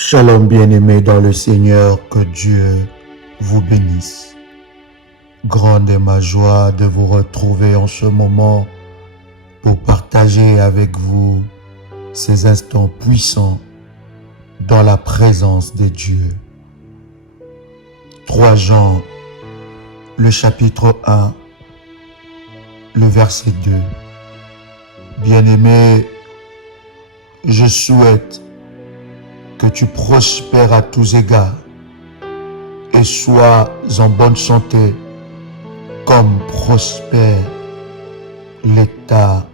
Shalom bien-aimés dans le Seigneur, que Dieu vous bénisse. Grande est ma joie de vous retrouver en ce moment pour partager avec vous ces instants puissants dans la présence de Dieu. 3 Jean, le chapitre 1, le verset 2. Bien-aimé, je souhaite que tu prospères à tous égards et sois en bonne santé comme prospère l'état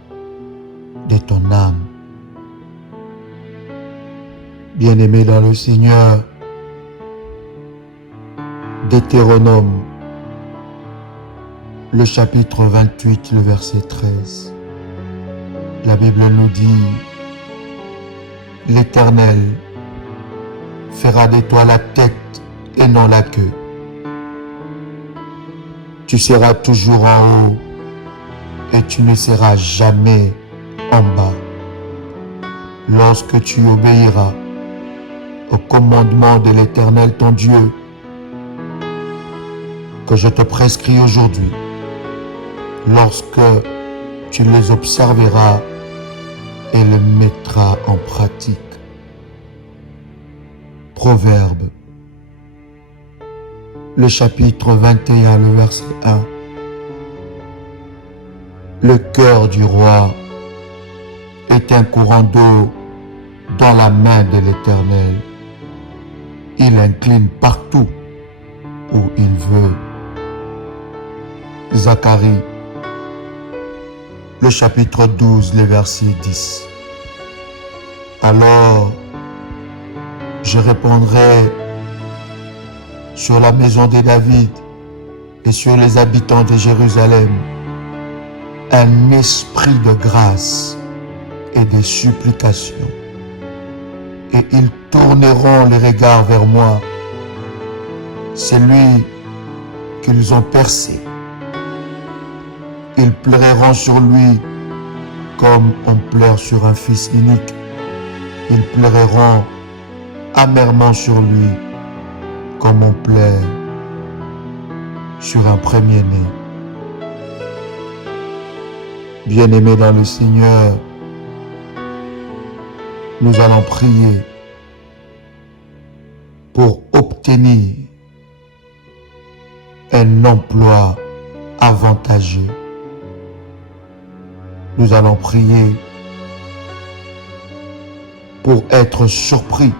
de ton âme. Bien-aimé dans le Seigneur, Deutéronome, le chapitre 28, le verset 13. La Bible nous dit: l'Éternel fera de toi la tête et non la queue. Tu seras toujours en haut et tu ne seras jamais en bas. Lorsque tu obéiras au commandement de l'Éternel ton Dieu, que je te prescris aujourd'hui, lorsque tu les observeras et les mettras en pratique. Proverbe, le chapitre 21, le verset 1. Le cœur du roi est un courant d'eau dans la main de l'Éternel. Il incline partout où il veut. Zacharie, le chapitre 12, le verset 10. Alors, je répondrai sur la maison de David et sur les habitants de Jérusalem un esprit de grâce et de supplication. Et ils tourneront les regards vers moi, celui qu'ils ont percé. Ils pleureront sur lui comme on pleure sur un fils unique. Ils pleureront amèrement sur lui comme on pleure sur un premier-né. Bien-aimés dans le Seigneur, nous allons prier pour obtenir un emploi avantageux. Nous allons prier pour être surpris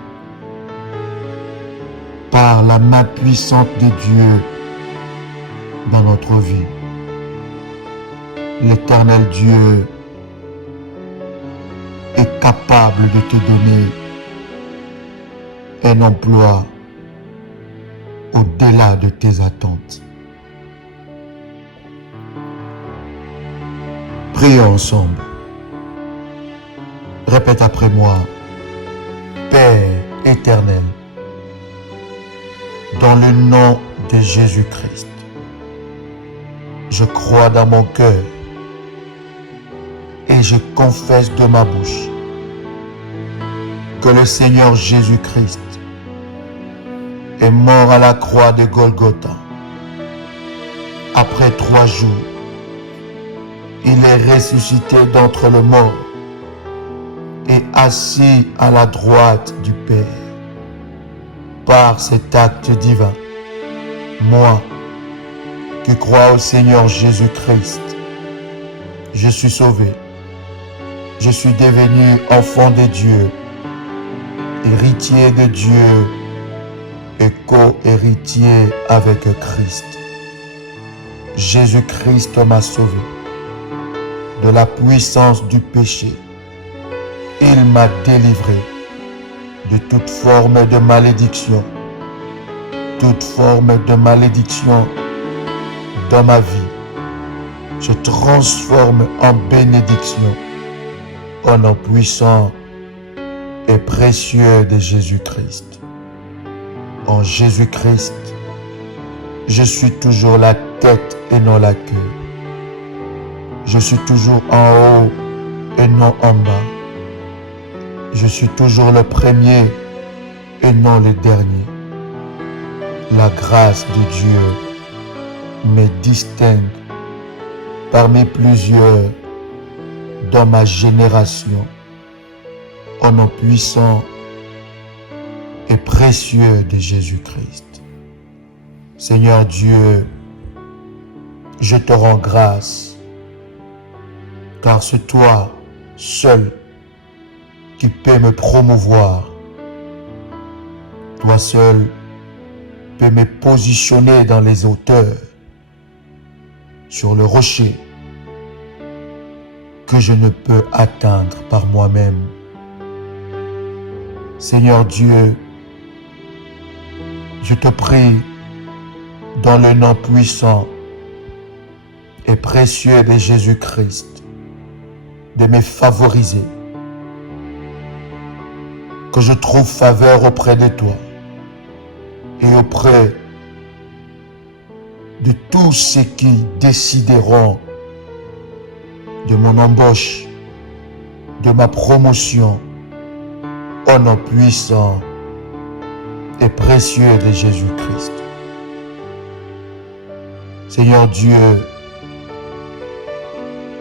par la main puissante de Dieu dans notre vie. L'Éternel Dieu est capable de te donner un emploi au-delà de tes attentes. Prions ensemble. Répète après moi: Père éternel, dans le nom de Jésus-Christ, je crois dans mon cœur et je confesse de ma bouche que le Seigneur Jésus-Christ est mort à la croix de Golgotha. Après 3 jours, il est ressuscité d'entre les morts et assis à la droite du Père. Par cet acte divin, moi, qui crois au Seigneur Jésus-Christ, je suis sauvé. Je suis devenu enfant de Dieu, héritier de Dieu et co-héritier avec Christ. Jésus-Christ m'a sauvé de la puissance du péché. Il m'a délivré de toute forme de malédiction. Toute forme de malédiction dans ma vie, je transforme en bénédiction au nom puissant et précieux de Jésus-Christ. En Jésus-Christ, je suis toujours la tête et non la queue. Je suis toujours en haut et non en bas. Je suis toujours le premier et non le dernier. La grâce de Dieu me distingue parmi plusieurs dans ma génération. Au nom puissant et précieux de Jésus-Christ. Seigneur Dieu, je te rends grâce, car c'est toi seul qui peux me promouvoir. Toi seul peux me positionner dans les hauteurs, sur le rocher que je ne peux atteindre par moi-même. Seigneur Dieu, je te prie dans le nom puissant et précieux de Jésus-Christ de me favoriser, que je trouve faveur auprès de toi et auprès de tous ceux qui décideront de mon embauche, de ma promotion, au nom puissant et précieux de Jésus-Christ. Seigneur Dieu,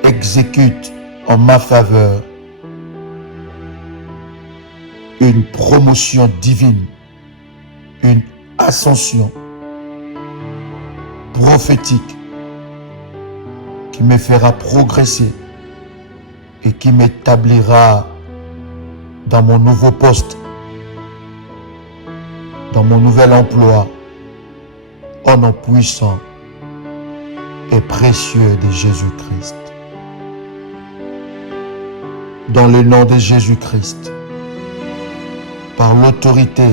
exécute en ma faveur une promotion divine, une ascension prophétique qui me fera progresser et qui m'établira dans mon nouveau poste, dans mon nouvel emploi, au nom puissant et précieux de Jésus-Christ. Dans le nom de Jésus-Christ, par l'autorité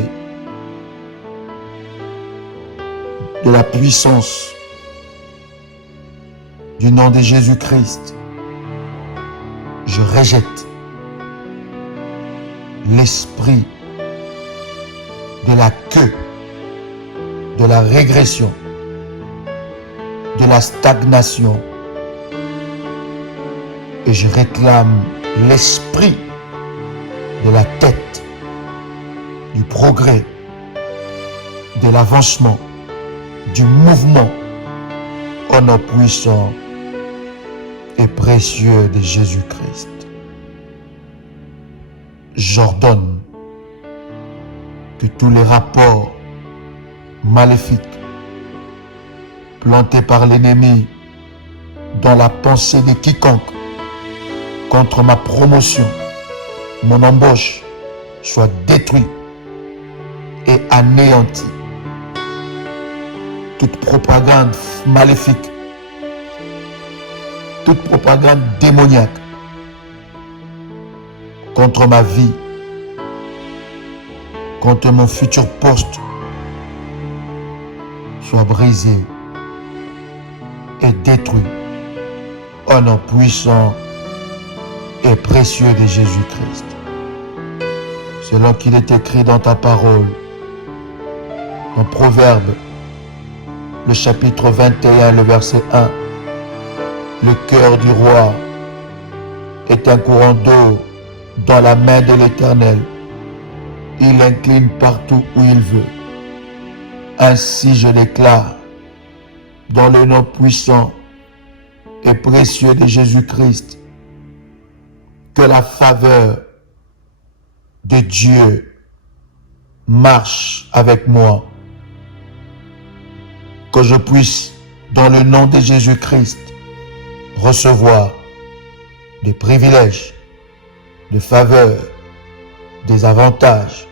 de la puissance du nom de Jésus-Christ, je rejette l'esprit de la queue, de la régression, de la stagnation, et je réclame l'esprit de la tête, du progrès, de l'avancement, du mouvement, au nom puissant et précieux de Jésus-Christ. J'ordonne que tous les rapports maléfiques plantés par l'ennemi dans la pensée de quiconque contre ma promotion, mon embauche, soient détruits et anéantis. Toute propagande maléfique, toute propagande démoniaque contre ma vie, contre mon futur poste, soit brisée et détruite au nom puissant et précieux de Jésus-Christ. Selon qu'il est écrit dans ta parole, en Proverbe, le chapitre 21, le verset 1, le cœur du roi est un courant d'eau dans la main de l'Éternel. Il incline partout où il veut. Ainsi je déclare, dans le nom puissant et précieux de Jésus-Christ, que la faveur de Dieu marche avec moi, que je puisse, dans le nom de Jésus-Christ, recevoir des privilèges, des faveurs, des avantages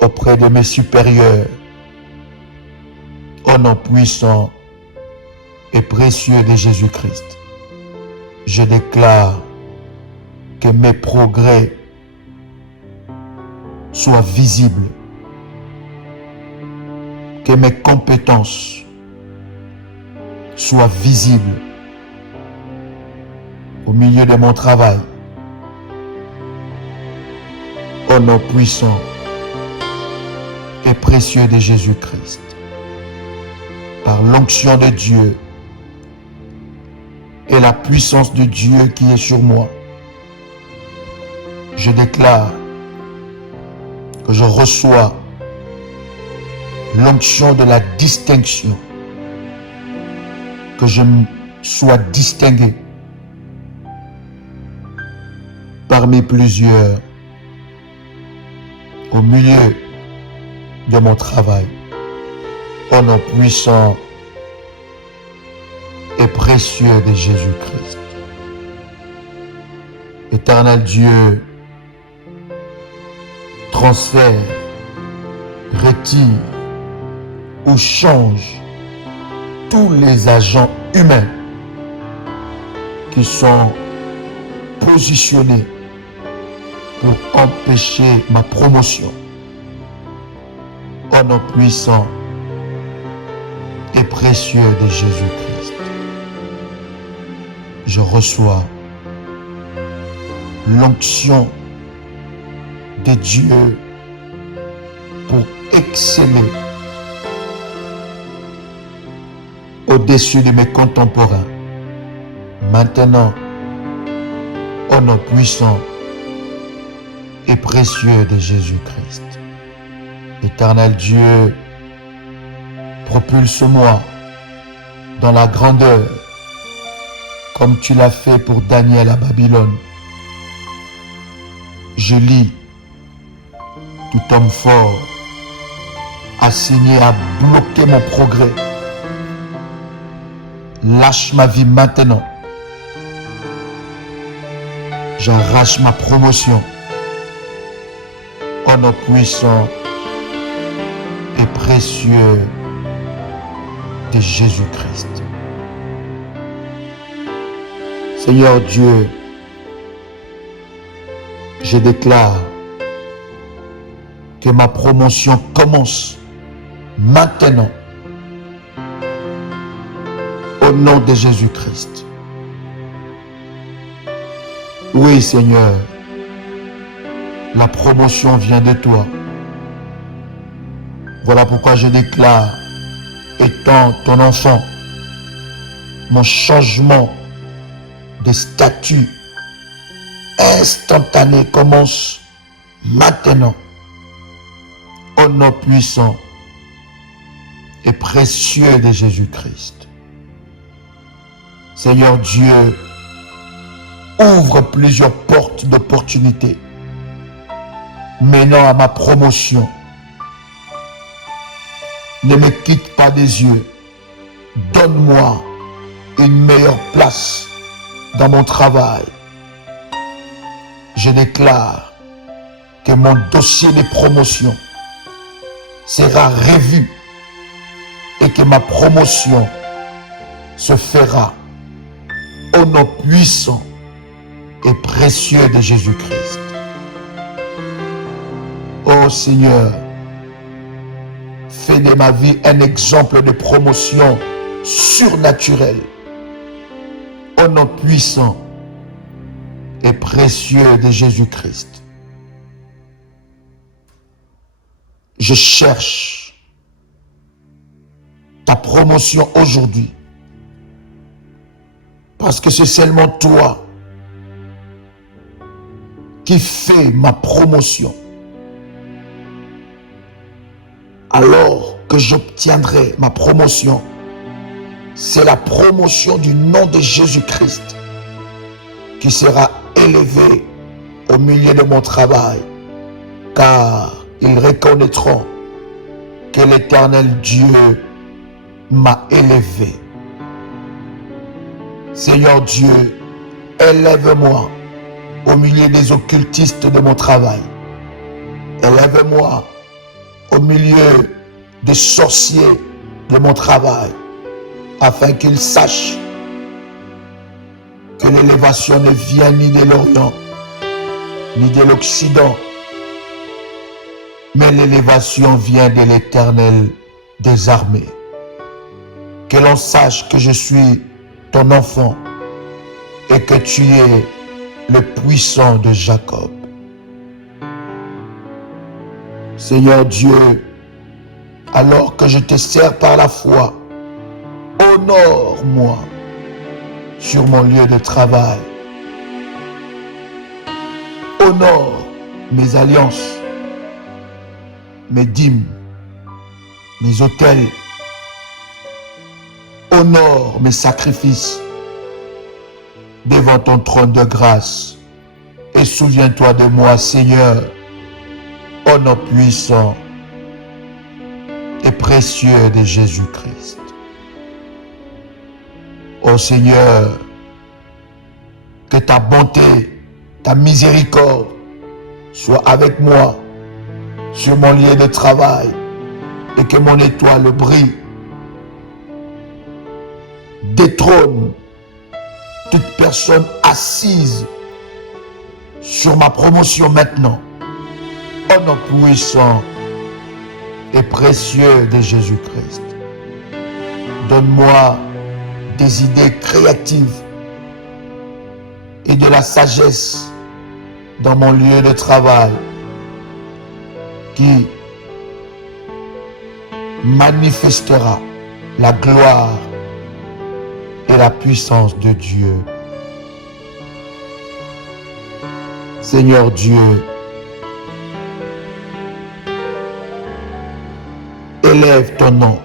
auprès de mes supérieurs, au nom puissant et précieux de Jésus-Christ. Je déclare que mes progrès soient visibles, que mes compétences soient visibles au milieu de mon travail, au nom puissant et précieux de Jésus-Christ. Par l'onction de Dieu et la puissance de Dieu qui est sur moi, je déclare que je reçois l'onction de la distinction, que je sois distingué parmi plusieurs au milieu de mon travail. Au nom puissant et précieux de Jésus-Christ. Éternel Dieu, transfère, retire ou change tous les agents humains qui sont positionnés pour empêcher ma promotion. Au nom puissant et précieux de Jésus-Christ, je reçois l'onction de Dieu pour exceller au-dessus de mes contemporains. Maintenant, au nom puissant et précieux de Jésus-Christ. Éternel Dieu, propulse-moi dans la grandeur, comme tu l'as fait pour Daniel à Babylone. Je lis, tout homme fort, assigné à bloquer mon progrès, lâche ma vie maintenant. J'arrache ma promotion au nom puissant et précieux de Jésus-Christ. Seigneur Dieu, je déclare que ma promotion commence maintenant au nom de Jésus-Christ. Oui, Seigneur, la promotion vient de toi. Voilà pourquoi je déclare, étant ton enfant, mon changement de statut instantané commence maintenant. Au nom puissant et précieux de Jésus-Christ. Seigneur Dieu, ouvre plusieurs portes d'opportunités menant à ma promotion. Ne me quitte pas des yeux. Donne-moi une meilleure place dans mon travail. Je déclare que mon dossier de promotion sera revu et que ma promotion se fera au nom puissant et précieux de Jésus-Christ. Oh Seigneur, fais de ma vie un exemple de promotion surnaturelle au nom puissant et précieux de Jésus-Christ. Je cherche ta promotion aujourd'hui parce que c'est seulement toi qui fais ma promotion. Alors que j'obtiendrai ma promotion, c'est la promotion du nom de Jésus-Christ qui sera élevée au milieu de mon travail, car ils reconnaîtront que l'Éternel Dieu m'a élevé. Seigneur Dieu, élève-moi au milieu des occultistes de mon travail. Élève-moi au milieu des sorciers de mon travail, afin qu'ils sachent que l'élévation ne vient ni de l'Orient, ni de l'Occident, mais l'élévation vient de l'Éternel des armées. Que l'on sache que je suis ton enfant et que tu es le puissant de Jacob. Seigneur Dieu, alors que je te sers par la foi, honore-moi sur mon lieu de travail. Honore mes alliances mes dîmes, mes autels. Honore mes sacrifices devant ton trône de grâce. Et souviens-toi de moi, Seigneur, au nom puissant et précieux de Jésus-Christ. Ô Seigneur, que ta bonté, ta miséricorde soit avec moi sur mon lieu de travail et que mon étoile brille. Détrône toute personne assise sur ma promotion maintenant. Au nom puissant et précieux de Jésus-Christ. Donne-moi des idées créatives et de la sagesse dans mon lieu de travail qui manifestera la gloire et la puissance de Dieu. Seigneur Dieu, élève ton nom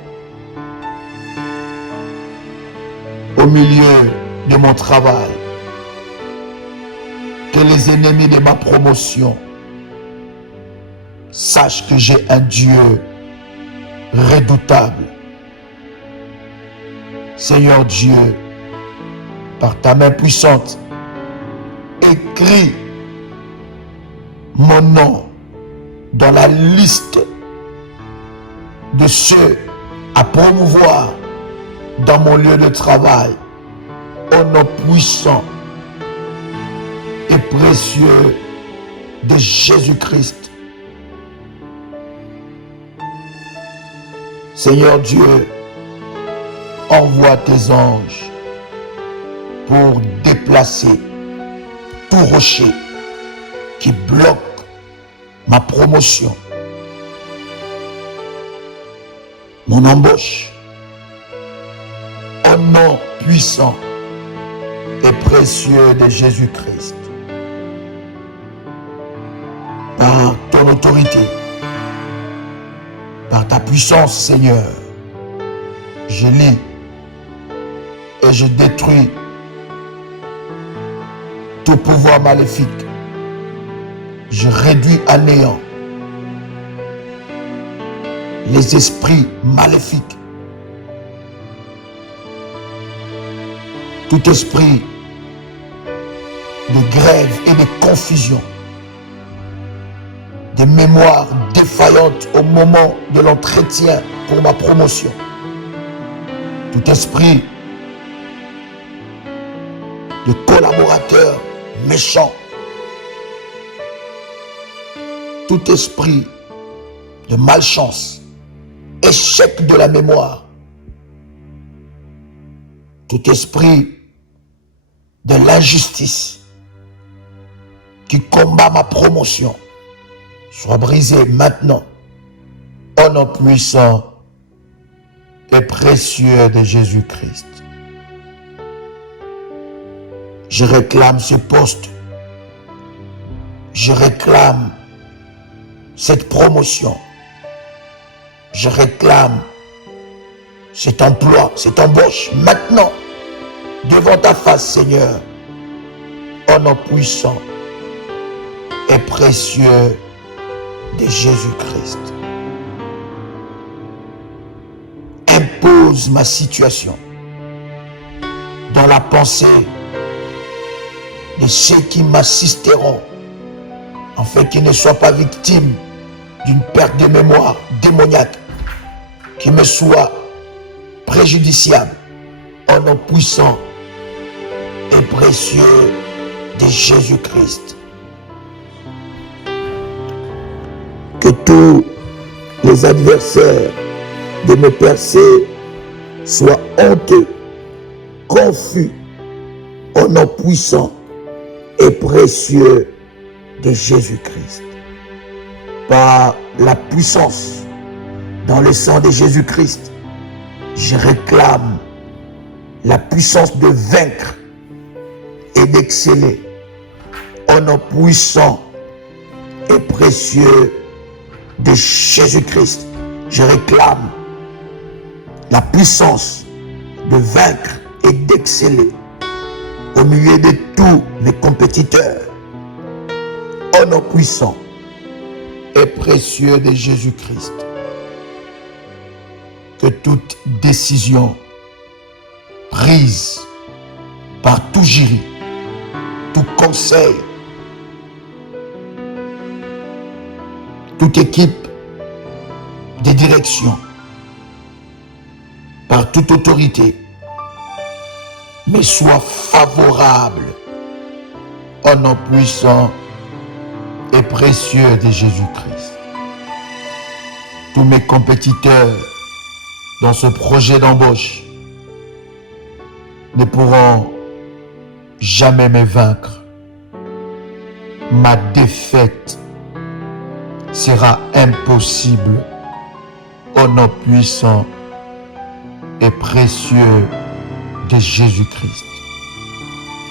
au milieu de mon travail. Que les ennemis de ma promotion sachent que j'ai un Dieu redoutable. Seigneur Dieu, par ta main puissante, écris mon nom dans la liste de ceux à promouvoir dans mon lieu de travail, au nom puissant et précieux de Jésus-Christ. Seigneur Dieu, envoie tes anges pour déplacer tout rocher qui bloque ma promotion, mon embauche, au nom puissant et précieux de Jésus-Christ. Par ton autorité, par ta puissance, Seigneur, je lis et je détruis tout pouvoir maléfique. Je réduis à néant les esprits maléfiques. Tout esprit de grève et de confusion, des mémoires défaillantes au moment de l'entretien pour ma promotion. Tout esprit de collaborateurs méchants, tout esprit de malchance, échec de la mémoire, tout esprit de l'injustice qui combat ma promotion, soit brisé maintenant, au nom puissant et précieux de Jésus-Christ. Je réclame ce poste. Je réclame cette promotion. Je réclame cet emploi, cette embauche maintenant devant ta face, Seigneur, au nom puissant et précieux de Jésus-Christ. Impose ma situation dans la pensée de ceux qui m'assisteront, afin qu'ils ne soient pas victimes d'une perte de mémoire démoniaque qui me soit préjudiciable, au nom puissant et précieux de Jésus-Christ. Que tous les adversaires de mes percées soient honteux, confus, au nom puissant et précieux de Jésus-Christ. Par la puissance dans le sang de Jésus-Christ, je réclame la puissance de vaincre et d'exceller, au nom puissant et précieux de Jésus-Christ, je réclame la puissance de vaincre et d'exceller au milieu de tous mes compétiteurs. Au nom puissant et précieux de Jésus-Christ, que toute décision prise par tout jury, tout conseil, toute équipe de direction, par toute autorité, me soit favorable au nom puissant et précieux de Jésus-Christ. Tous mes compétiteurs dans ce projet d'embauche ne pourront jamais me vaincre. Ma défaite sera impossible au nom puissant et précieux de Jésus-Christ.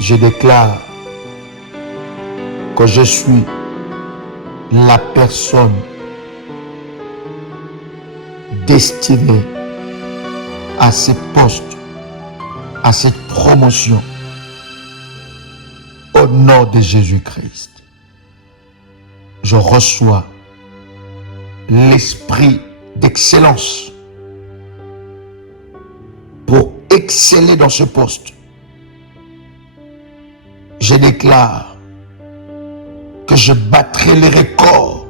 Je déclare que je suis la personne destinée à ce poste, à cette promotion, au nom de Jésus-Christ. Je reçois l'esprit d'excellence pour exceller dans ce poste. Je déclare que je battrai les records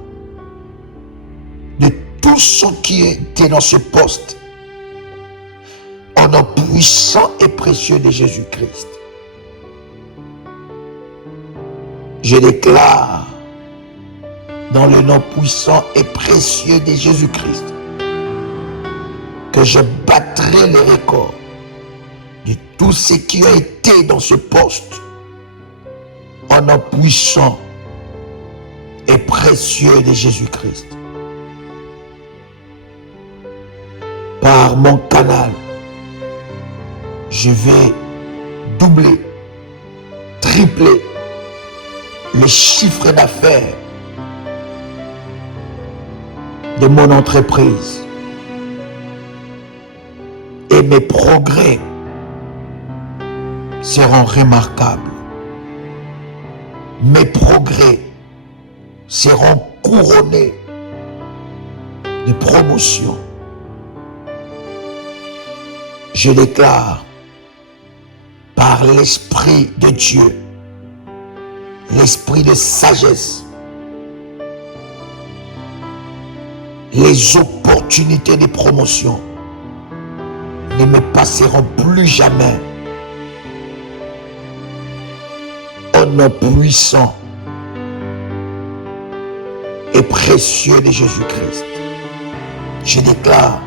de tous ceux qui étaient dans ce poste au nom puissant et précieux de Jésus-Christ. Je déclare dans le nom puissant et précieux de Jésus-Christ que je battrai les records de tous ceux qui ont été dans ce poste au nom puissant et précieux de Jésus-Christ. Par mon canal, je vais doubler, tripler le chiffre d'affaires de mon entreprise. Et mes progrès seront remarquables. Mes progrès seront couronnés de promotion. Je déclare par l'Esprit de Dieu, l'Esprit de sagesse, les opportunités de promotion ne me passeront plus jamais. Au nom puissant et précieux de Jésus-Christ, je déclare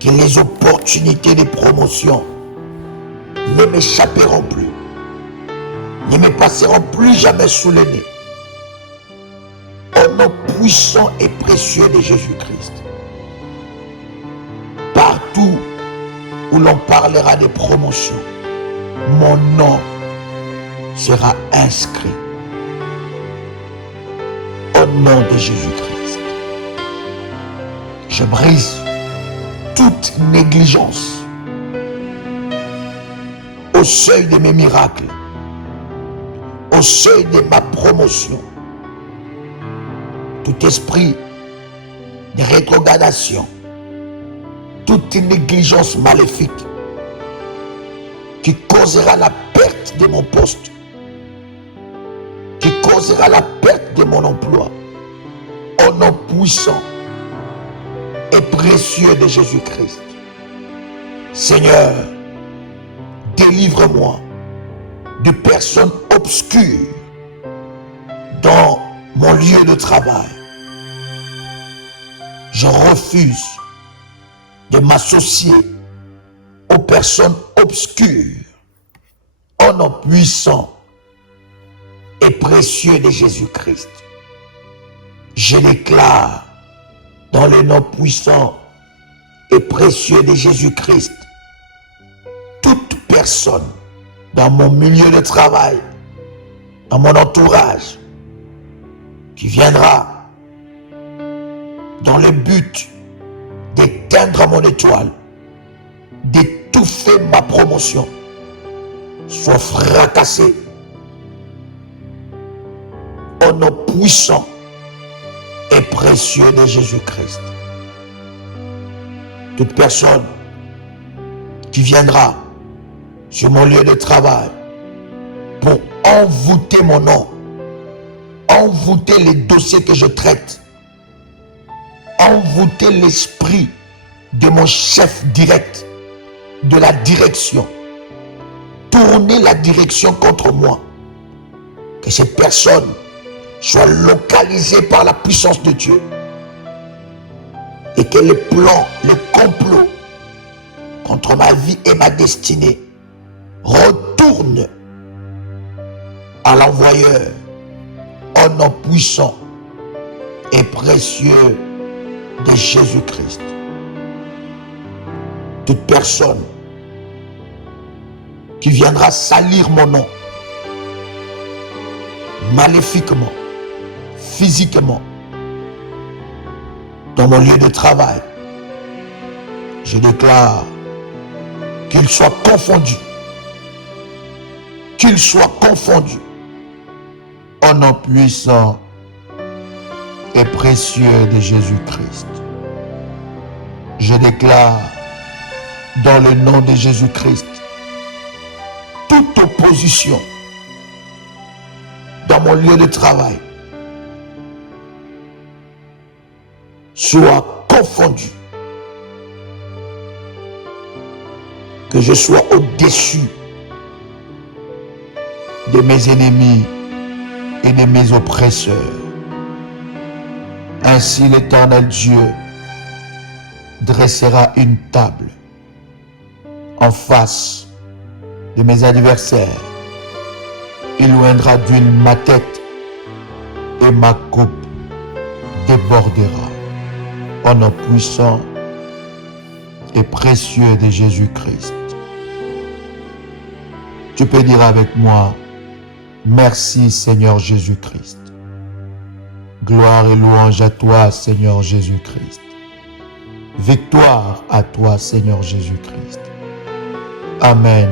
que les opportunités de promotion ne m'échapperont plus, ne me passeront plus jamais sous le nez. Au nom puissant et précieux de Jésus-Christ, partout où l'on parlera de promotion, mon nom sera inscrit. Au nom de Jésus-Christ, je brise toute négligence au seuil de mes miracles, au seuil de ma promotion. Tout esprit de rétrogradation, toute négligence maléfique qui causera la perte de mon poste, qui causera la perte de mon emploi, au nom puissant et précieux de Jésus-Christ. Seigneur, délivre-moi de personnes obscures dans mon lieu de travail. Je refuse de m'associer aux personnes obscures au nom puissant et précieux de Jésus-Christ. Je déclare dans le nom puissant et précieux de Jésus-Christ, toute personne dans mon milieu de travail, dans mon entourage, qui viendra dans le but d'éteindre mon étoile, d'étouffer ma promotion, soit fracassé au nom puissant et précieux de Jésus-Christ. Toute personne qui viendra sur mon lieu de travail pour envoûter mon nom, envoûter les dossiers que je traite, envoûter l'esprit de mon chef direct, de la direction, tourner la direction contre moi, que ces personnes soient localisées par la puissance de Dieu et que les plans, les complots contre ma vie et ma destinée retournent à l'envoyeur au nom puissant et précieux de Jésus-Christ. Toute personne qui viendra salir mon nom maléfiquement, physiquement, dans mon lieu de travail, je déclare qu'il soit confondu, au nom puissant et précieux de Jésus-Christ. Je déclare dans le nom de Jésus-Christ, toute opposition dans mon lieu de travail soit confondue, que je sois au-dessus de mes ennemis et de mes oppresseurs. Ainsi l'Éternel Dieu dressera une table en face de mes adversaires. Il oindra d'huile ma tête et ma coupe débordera. Au nom puissant et précieux de Jésus-Christ. Tu peux dire avec moi, merci Seigneur Jésus-Christ. Gloire et louange à toi Seigneur Jésus-Christ. Victoire à toi Seigneur Jésus-Christ. Amen.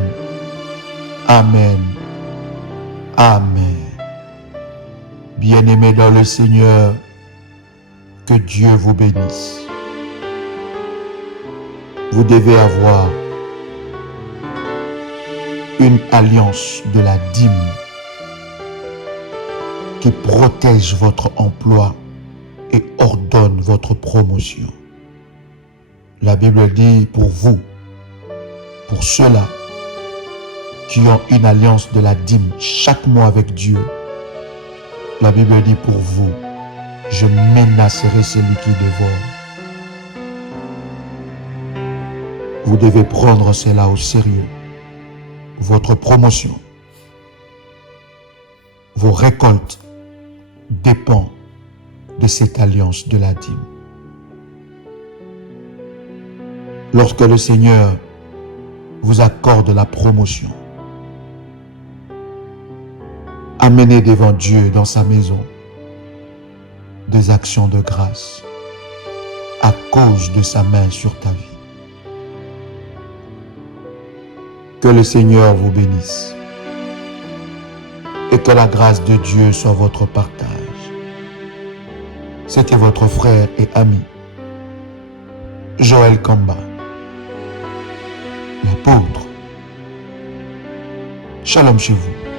Amen. Amen. Bien-aimés dans le Seigneur, que Dieu vous bénisse. Vous devez avoir une alliance de la dîme qui protège votre emploi et ordonne votre promotion. La Bible dit pour vous, pour ceux-là qui ont une alliance de la dîme chaque mois avec Dieu, la Bible dit pour vous, je menacerai celui qui dévore. Vous devez prendre cela au sérieux. Votre promotion, vos récoltes dépendent de cette alliance de la dîme. Lorsque le Seigneur vous accorde la promotion, amenez devant Dieu dans sa maison des actions de grâce à cause de sa main sur ta vie. Que le Seigneur vous bénisse et que la grâce de Dieu soit votre partage. C'était votre frère et ami, Joël Kamba, l'apôtre. Shalom chez vous.